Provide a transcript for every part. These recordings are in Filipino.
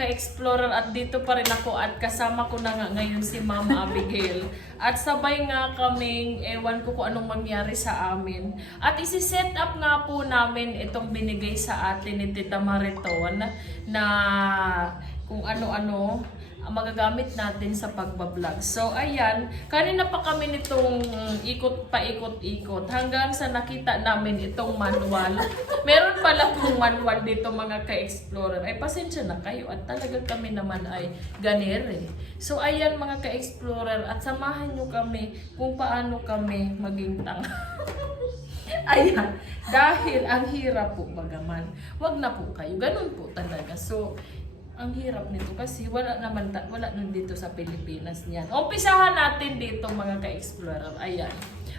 ka-explorer at dito pa rin ako at kasama ko na nga ngayon si Ma'am Abigail. At sabay nga kaming, ewan ko kung anong mangyari sa amin. At isi-set up nga po namin itong binigay sa atin ni Tita Mariton na kung ano-ano ang magagamit natin sa pagbablog. So, ayan. Kanina pa kami nitong ikot-ikot hanggang sa nakita namin itong manual. Meron pala pong manual dito mga ka-explorer. Ay, pasensya na kayo. At talaga kami naman ay ganere. So, ayan mga ka-explorer. At samahan nyo kami kung paano kami maging tanga. Ayan. Dahil ang hirap po bagaman. Wag na po kayo. Ganun po talaga. So, ang hirap nito kasi wala naman dito sa Pilipinas niyan. Umpisahan natin dito mga ka-explorer. Ayan.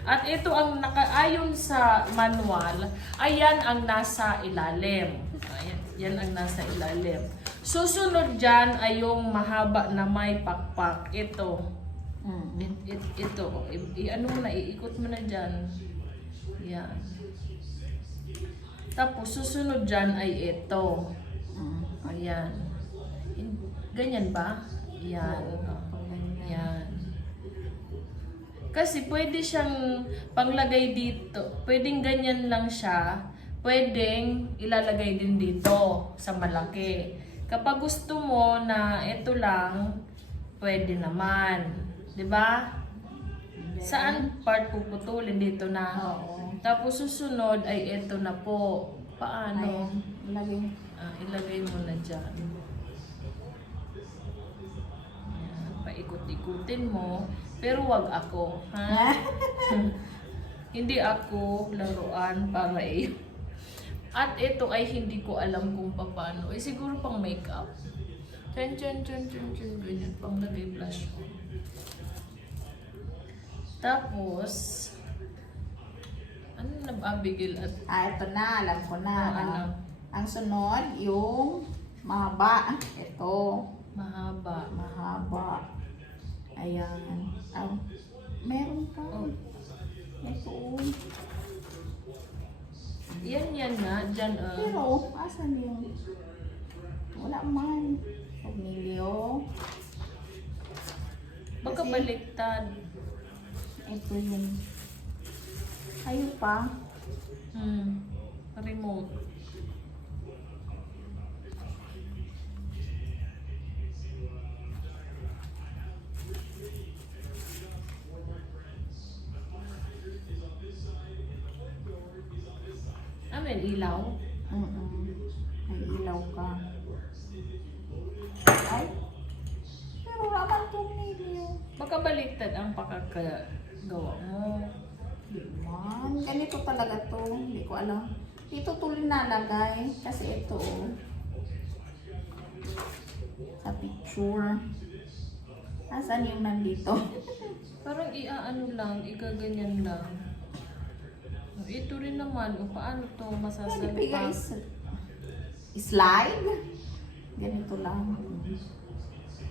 At ito ang nakaayon sa manual. Ayan ang nasa ilalim. Ayan. Yan ang nasa ilalim. Susunod dyan ay yung mahaba na may pakpak. Ito. Ito. Ano mo na, iikot mo na dyan. Yan. Tapos susunod dyan ay ito. Ayan. Ganyan ba? Yan. Yan. Kasi pwede siyang panglagay dito. Pwedeng ganyan lang siya. Pwedeng ilalagay din dito sa malaki. Kapag gusto mo na ito lang, pwede naman. 'Di ba? Saan part puputulin dito na? Oo. Tapos susunod ay ito na po. Paano? Ilagay. Ilagay mo na dyan. Paikot-ikutin mo, pero wag ako, ha? Hindi ako laruan para iyo. At ito ay hindi ko alam kung paano. Eh siguro pang makeup. Chan, ganyan, pang lagay blush on. Tapos, ano na ba, Abigail? At Ito na, alam ko na. ano? Ang sunod, yung mahaba. Ito. Mahaba. Ayan. Meron pa. Oh. Ito. Yan nga, dyan. Pero, asan yung? Wala man. Tornilyo. Baka baliktad. Ito yung. Ayun pa. Remote. May ilaw. May ilaw ka. Ay. Pero naman tornilyo. Baka baliktad ang pakakagawa mo. Man, ganito talaga to. Hindi ko alam. Dito tuloy nalagay. Kasi ito, sa picture. Asan yung nandito? Parang iaano lang, igaganyan lang. Ito rin naman, paano to Pwede masasalpak? guys. Slide. Ganito lang.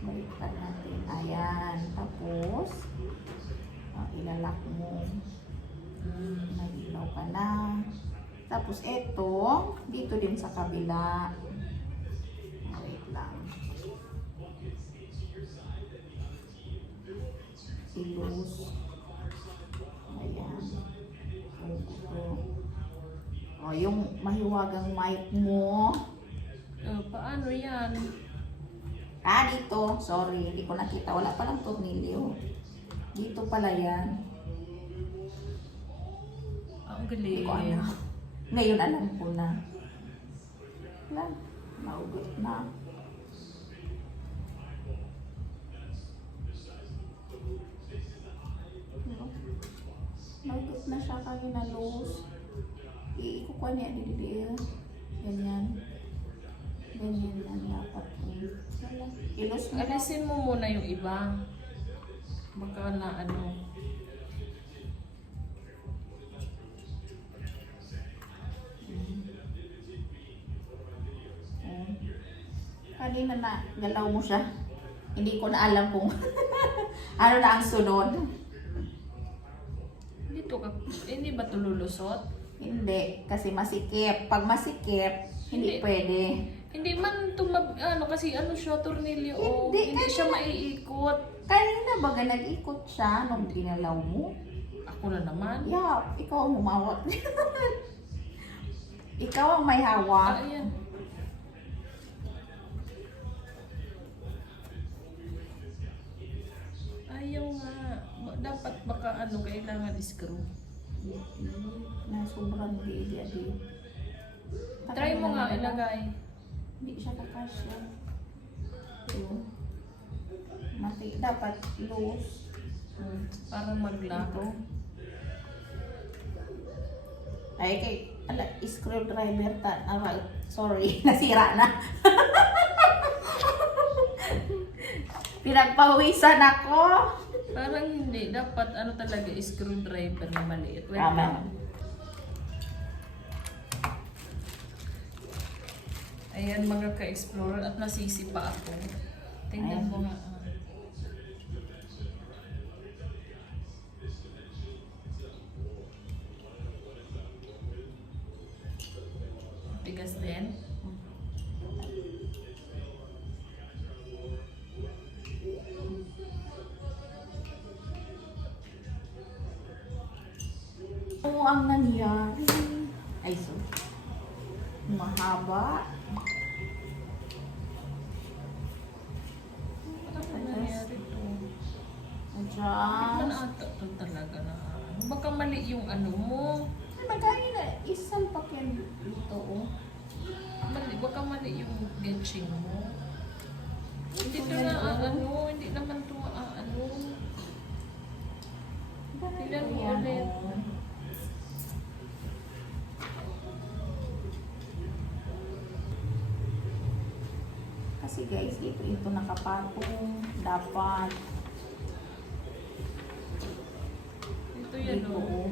Baliktad natin. Ayan. Tapos, ilalak mo. Nag-ilaw ka na. Tapos ito, dito din sa kabila. Wait lang. Ilus. Ayan. Yung mahiwagang mic mo. Paano yan? Dito. Sorry, hindi ko nakita. Wala palang tornilyo. Dito pala yan. Ang Hindi galing. ko alam. Ngayon alam ko na. Wala. Naugot na. Naugot na siya kanina loose. Ikukuha niya dito. Ganyan. Ganyan lang dapat. Ilus mo. Alisin mo muna yung iba. Baka na ano. Kanina na galaw mo siya. Hindi ko na alam kung ano na ang sunod. Dito ka, hindi ba ito lulusot? Hindi, kasi masikip. Pag masikip, hindi pwede. Hindi man ano kasi ano siya, tornilyo. Hindi, Hindi siya maiikot. Kanina baga nag-ikot siya nung ginalaw mo. Ako na naman. Yeah, ikaw ang humawak. Ikaw ang may hawak. Ayan. Ayaw nga. Dapat baka ano, kailangan screw. Na sobrang di. Try mo nga ilagay. Hindi siya kakasya. Yun. Dapat loose. Para mag-lock. Ito. Ay, screwdriver sorry, nasira na. Pinagpawisan ako. Parang hindi. Dapat ano talaga, screwdriver na maliit. Wait Tama. lang. Ayan mga ka-explorer at nasisi pa ako. Tingnan Ayan. mo nga. Tigas din. Oo, ang nangyari. Ay, so. Mahaba. Ano nangyari to? Ano Adjust. ata to talaga na? Baka mali yung ano mo. Magkano na isang pakyan dito, oh. Baka mali yung getching mo. Hindi to na ano, hindi naman to ano. Tingnan mo Ayan, ulit. oh. Kasi guys, ito nakapatong. Dapat. Ito yan Dito, o. oh.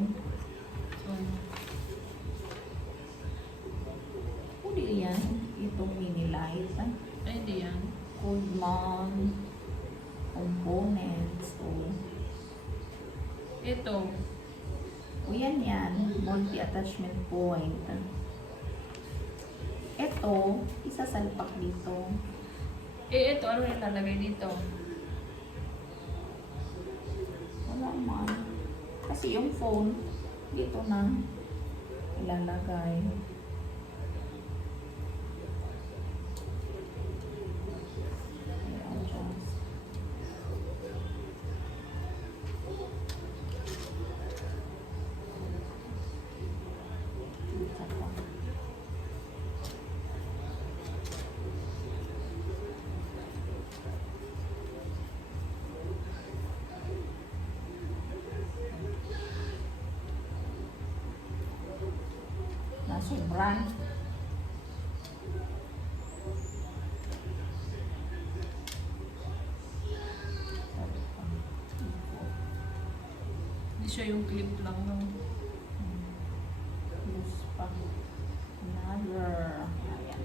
Hindi yan. Itong mini light. Ay, hindi yan. Coldman. Components. Oh. Ito. O yan yan. Multi-attachment point. Ito, isasalpak dito. Ito, ano yung lalagay dito? Wala man. Kasi yung phone, dito na ilalagay. I-adjust. Dito pa. Nasubran. Hindi siya yung clip lang. No? Loose pa. Another. Ayan.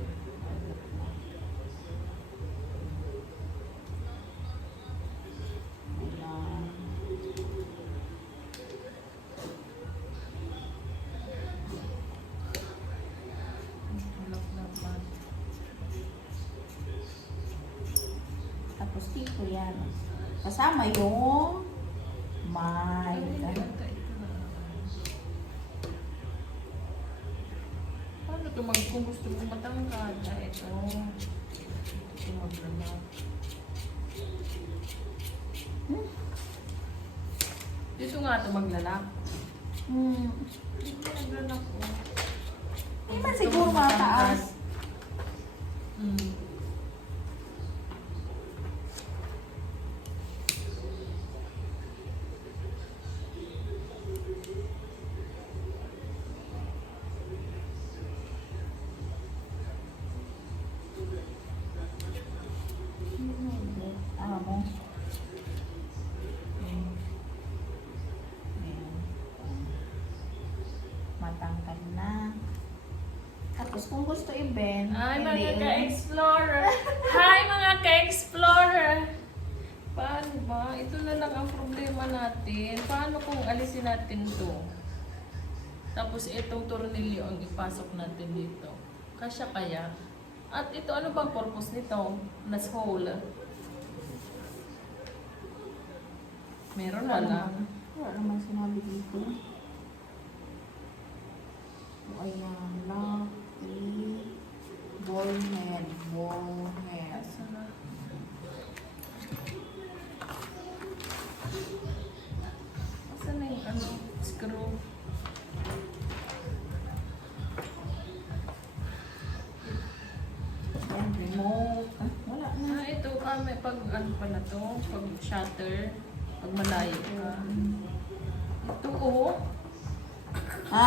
Ayan. Lock naman. Tapos dito yan. Kasama yung Ay, mic. hindi ata ito na. Paano ito kung gusto mo matangkad? Ito. Ito maglalak. Dito nga ito maglalak. Dito maglalak ko. Hindi man siguro mataas. Ano mo? Ayan. Matangkad na. Tapos kung gusto i-bend, Hi mga hindi ka-explorer! Hi mga ka-explorer! Paano ba? Ito na lang ang problema natin. Paano kung alisin natin to? Tapos itong tornilyo ang ipasok natin dito. Kasya kaya? At ito, ano bang purpose nito? Nas hole. Meron wala. Wala naman sinabi dito. O, ayan. Lucky. Ballhead. Ballhead. Asa na? Asa na yung ano? Screw. Ayan, remote. Ah, wala na. Ah, ito, may pag ano pala to? Pag shutter. Pag malayo ka. Ito, oh. Ha?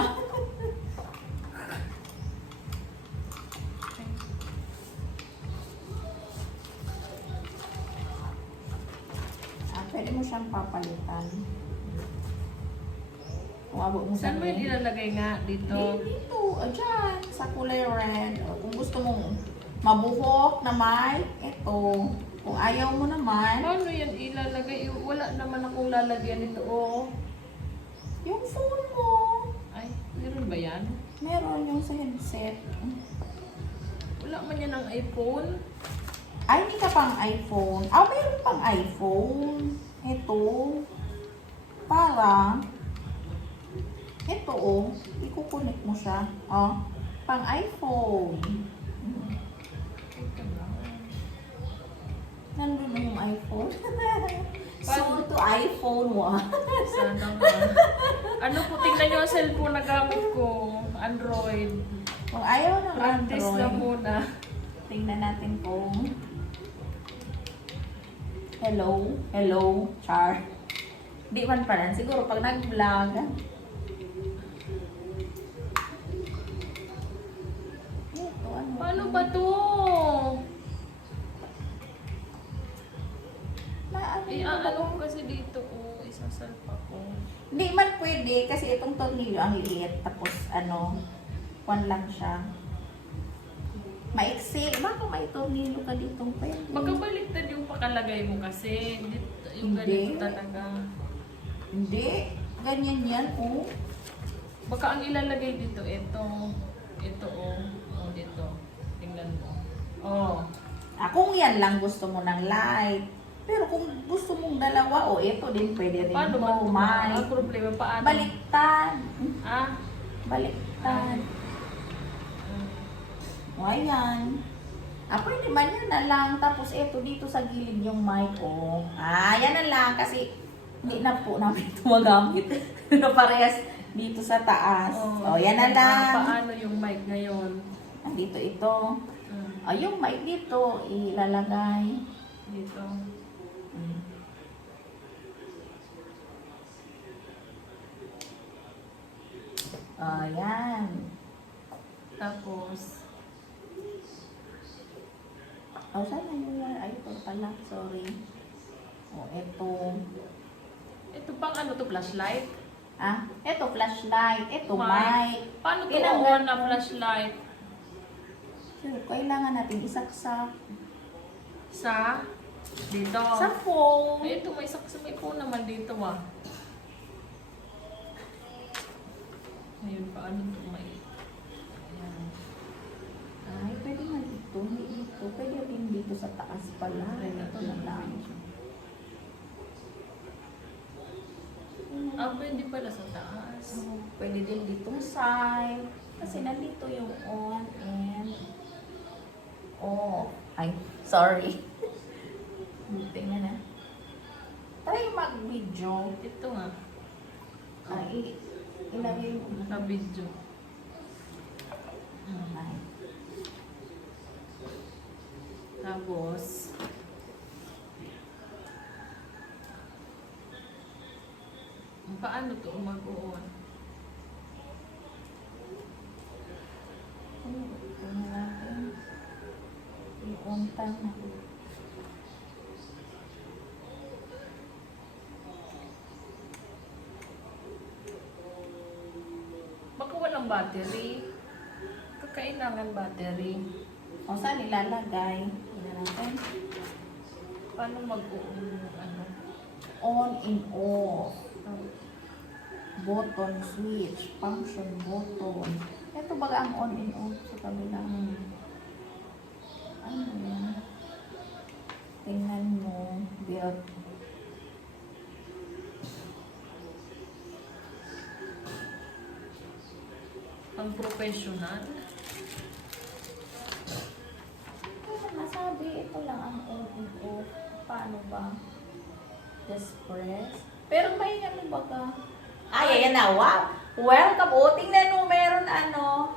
Pwede mo siyang papalitan. Kung abot mo Saan mo yun sabihin. ilalagay nga? Dito. Dito, dyan, sa kulay red. O, kung gusto mong mabuhok na mic, ito. Kung ayaw mo naman, Paano yan ilalagay? Wala naman akong lalagyan nito, oh. yung phone mo. Ay, meron ba yan? Meron yung sa headset. Wala man yan ang iPhone. Ay, hindi ka pang iPhone. Ah, meron pang iPhone. Ito. Para. Ito, oh. Ikukunik mo siya. Oh. Pang iPhone. Ito lang. Nandun na yung iPhone. Paano? So, to iPhone 1. Sana nga. Ano po, tingnan nyo ang cellphone na gamit ko. Android. Kung ayaw ng Practice lang Android, muna. tingnan natin kung hello, hello, char. Di man pala. Siguro pag nag-vlog. Ito, ano? Paano ba to? Ano Ano kasi dito, oh. Isasalpa ko. Hindi man pwede kasi itong tornilyo ang liit. Tapos ano, kwan lang siya. Maiksi. Baka may tornilyo ka ditong pwede. Magkabaliktad yung pakalagay mo kasi. Dito, yung Hindi. ganito talaga. Hindi. Ganyan yan, oh. Baka ang ilalagay dito, ito. Ito, oh. Oh, dito. Tingnan mo. Oh. Kung yan lang gusto mo ng light. Pero kung gusto mong dalawa, ito din pwede rin. Paano ba ito? May Ang problema, paano? baliktad. Ah? Baliktad. O, ayan. Pwede man yan na lang. Tapos ito dito sa gilid yung mic, oh. Yan na lang. Kasi hindi na po namin ito magamit. Pero parehas dito sa taas. Yan na lang. Paano yung mic ngayon? Dito ito. Yung mic dito, ilalagay. Dito. Ayan. Tapos, Saan na yun? Ay, ito pala. Sorry. Ito. ito pang ano to, flashlight? Ito flashlight. Ito Mic. mic. Paano to Kailangan on na mo- flashlight? Sure, kailangan natin isaksak Sa? Dito. sa phone. Ay, ito may saksa, may phone naman dito, ah. Ngayon, paano to may... Ayan. Ay, pwede nga dito. Hindi dito. Pwede rin dito sa taas pala. Ay, Ito na lang. Pwede pala sa taas. Pwede din dito side. Kasi nandito yung on and off. Ay, sorry. Tingnan na. Try mag-video. Ito nga, Ilagay mo. naka-video. Ay. Tapos, paano to mag-on? Tingnan natin. I-on time na. Baka walang battery. Kakailangan battery. Saan ilalagay? Tingnan natin. Paano mag-on? Ano? On and off. Button switch. Function button. Ito baga ang on and off sa kabila. Ano yan? Tingnan mo. Build. Ang professional. Ano nasabi? Ito lang ang on. Paano ba? Just press. Pero may ano baga? Ay, ayan na. Wow! Welcome. O, tingnan mo. Meron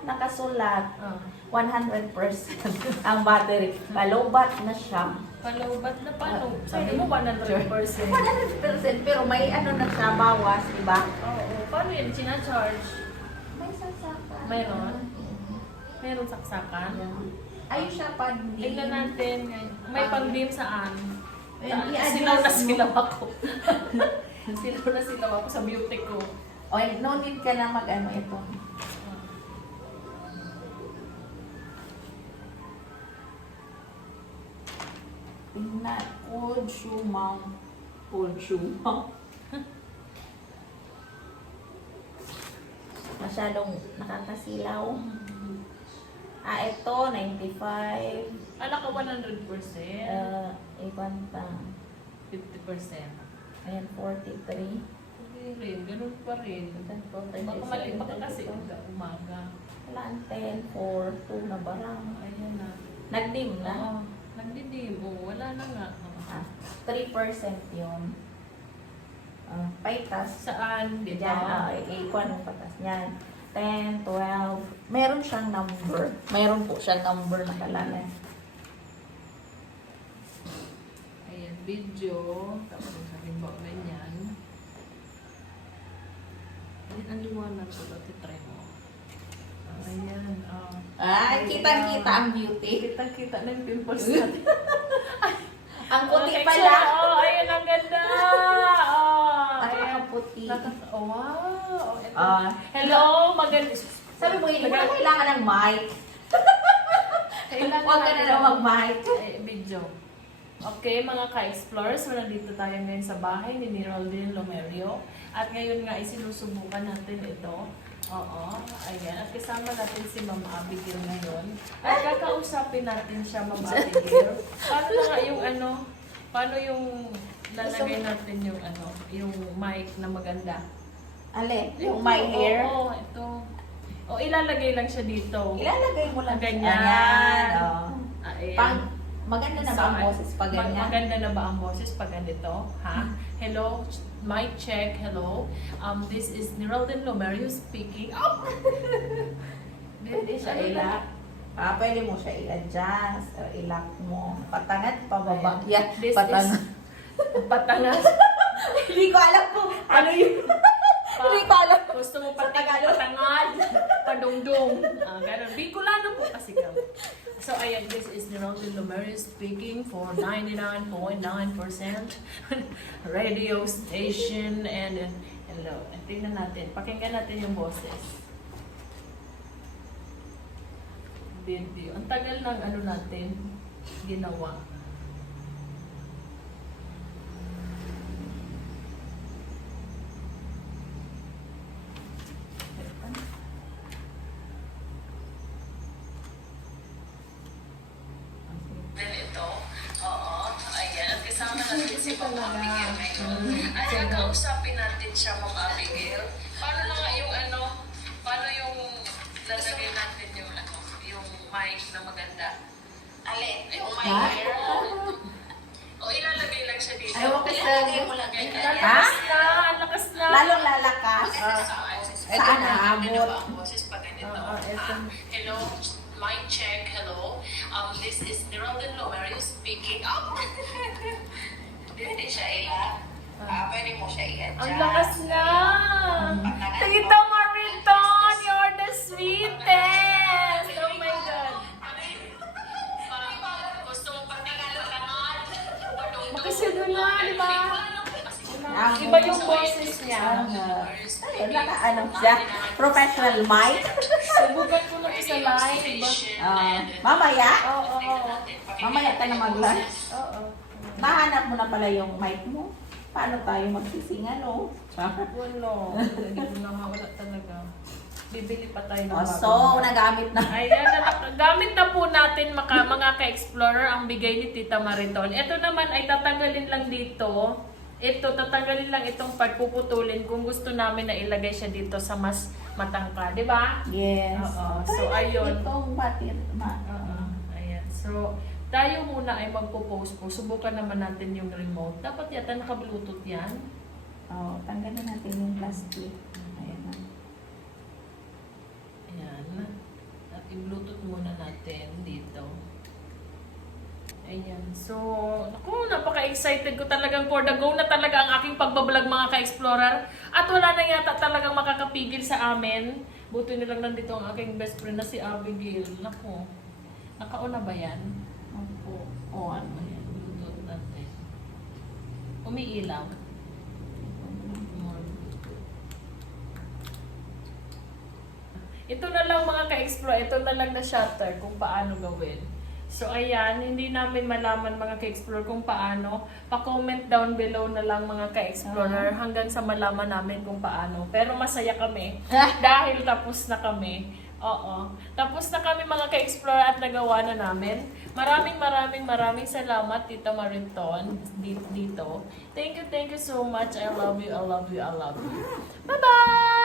nakasulat. 100% ang battery. Palobat na siya. Palobat na paano? Sabi mo 100%. 100% pero may na siya, bawas, di ba? Oo. Paano yan? Sinacharge? May sasaka. Mayroon? Meron saksakan? Ayun siya pag Tingnan natin. May pang-dim saan? I-adjust Silaw na mo. silaw ako. Silaw na silaw ako sa beauty ko. O, no need ka na ito. Tingnan. Old shoe mount. Old shoe mount. Masyadong nakakasilaw. Ito, 95. Ala ka 100%. Ikwanta. 50%. Ayan, 43. Hindi rin. Ganun pa rin. Baka mali. Baka kasi umaga. Wala, 10, 4, 2 na barang. Ayan na. Nag-dim na. Oo. Nagdidim. Oo, wala na nga. 3% yun. Paitas. Saan? Dito? Diyan, ikwan mo patas niyan. 10, 12. Meron siyang number. Meron po siyang number nakalagay. Ayan, video. Tapos sabihin ba ganyan. Ayan, ang liwanag ko. Dati try mo. Ayan. Kitang-kita ang beauty. Kita-kita na yung pimples natin. Ang puti Okay, pala. Oh, ayun, ang ganda. Oh, ayan. Nakakaputi. Oh, wow. Ito. Ah. Hello, maganda. Sabi mo, hindi mo na kailangan ng mic. Kailangan Huwag ka na natin daw ng- mag-mic. Video. Okay, mga ka-explorers, so nandito tayo ngayon sa bahay ni Neraldine Lomerio. At ngayon nga, isinusubukan natin ito. Oo, ayan. At kasama natin si Ma'am Abigail ngayon. At kakausapin natin siya, Ma'am Abigail. Paano na nga yung paano yung lalagay natin yung mic na maganda? Ale, yung my hair. Oo, ito. O, ilalagay lang siya dito. Ilalagay mo lang. Ganyan. Ayan. Ayan. Maganda na ba ang Saan? boses pag ganyan? Maganda na ba ang boses pag ganito? Ha? Hello? Mic check. Hello? This is Neraldine Lomerio speaking. Oh! Hindi siya ilak. Pwede mo siya i-adjust or ilak mo. Patangat, pababa. Ayan. Yeah, This patangat. is patangas. Hindi ko alam kung ano yun. Hindi ko alam. Gusto mo Sa pati Tagalog. patangal, padungdong. Ganun. Bicolano po kasi kami. So, ayan, this is Neraldine Lomerio speaking for 99.9% radio station. And hello. Tingnan natin. Pakinggan natin yung boses. Video. Ang tagal ng natin ginawa. Then ito, oo, ayan, at kasama natin si Ma'am Abigail ngayon. At kakausapin natin siya, Ma'am Abigail. Paano na nga yung paano yung lalagay natin yung yung mic na maganda? Alin? Yung mic Ha? here? O, ilalagay lang siya dito. Ayaw ko sa- Ilalagay mo lang ganyan. Lakas na, lakas na. Lalong lalakas. Saan Ganito aabot? ba ang boses pag ganito? ito. Hello, mic check, hello. This is Neraldine Lomerio speaking. Oh! Hindi siya pwede mo siya i-adjust. Ang lakas na! Tito Mariton, you're the sweetest! Oh my God! Gusto mo pati makasulo na, di ba? Iba yung boses niya. Ano siya? Professional mic. Subukan ko na ito sa live. Mamaya? Oo. Mamaya ka na mag-live. Oo. Nahanap mo na pala yung mic mo. Paano tayo magsisingan, no? Wala. Hindi ko na nga wala talaga. Bibili pa tayo ng Oh, bagong so, mic. nagamit na. Ayan, gamit na po natin mga ka-explorer ang bigay ni Tita Mariton. Ito naman ay tatanggalin lang dito. Ito, tatanggalin lang itong pagpuputulin kung gusto namin na ilagay siya dito sa mas matangka. Di ba? Yes. Oo. So, Try natin ayun. itong batir. Oo. Ayan. So, tayo muna ay magpo-post po. Subukan naman natin yung remote. Dapat yata naka-bluetooth yan. Oh, tanggalin natin yung plastic. Ayan na. Ayan. At i-bluetooth muna natin dito. Ayan. So, naku, napaka-excited ko talagang for the go na talaga ang aking pagbablog mga ka-explorer. At wala na yata talagang makakapigil sa amin. Buti na lang nandito ang aking best friend na si Abigail. Naku, nakauna ba yan? Opo. Oh, ano? Ayan, bluetooth natin. Umiilaw. Ito na lang mga ka-explore, ito na lang na shutter kung paano gawin. So ayan, hindi namin malaman mga ka-explore kung paano. Pa-comment down below na lang mga ka-explorer hanggang sa malaman namin kung paano. Pero masaya kami dahil tapos na kami. Oo. Tapos na kami mga ka-explorer at nagawa na namin. Maraming salamat Tita Mariton dito. Thank you so much. I love you. Bye-bye!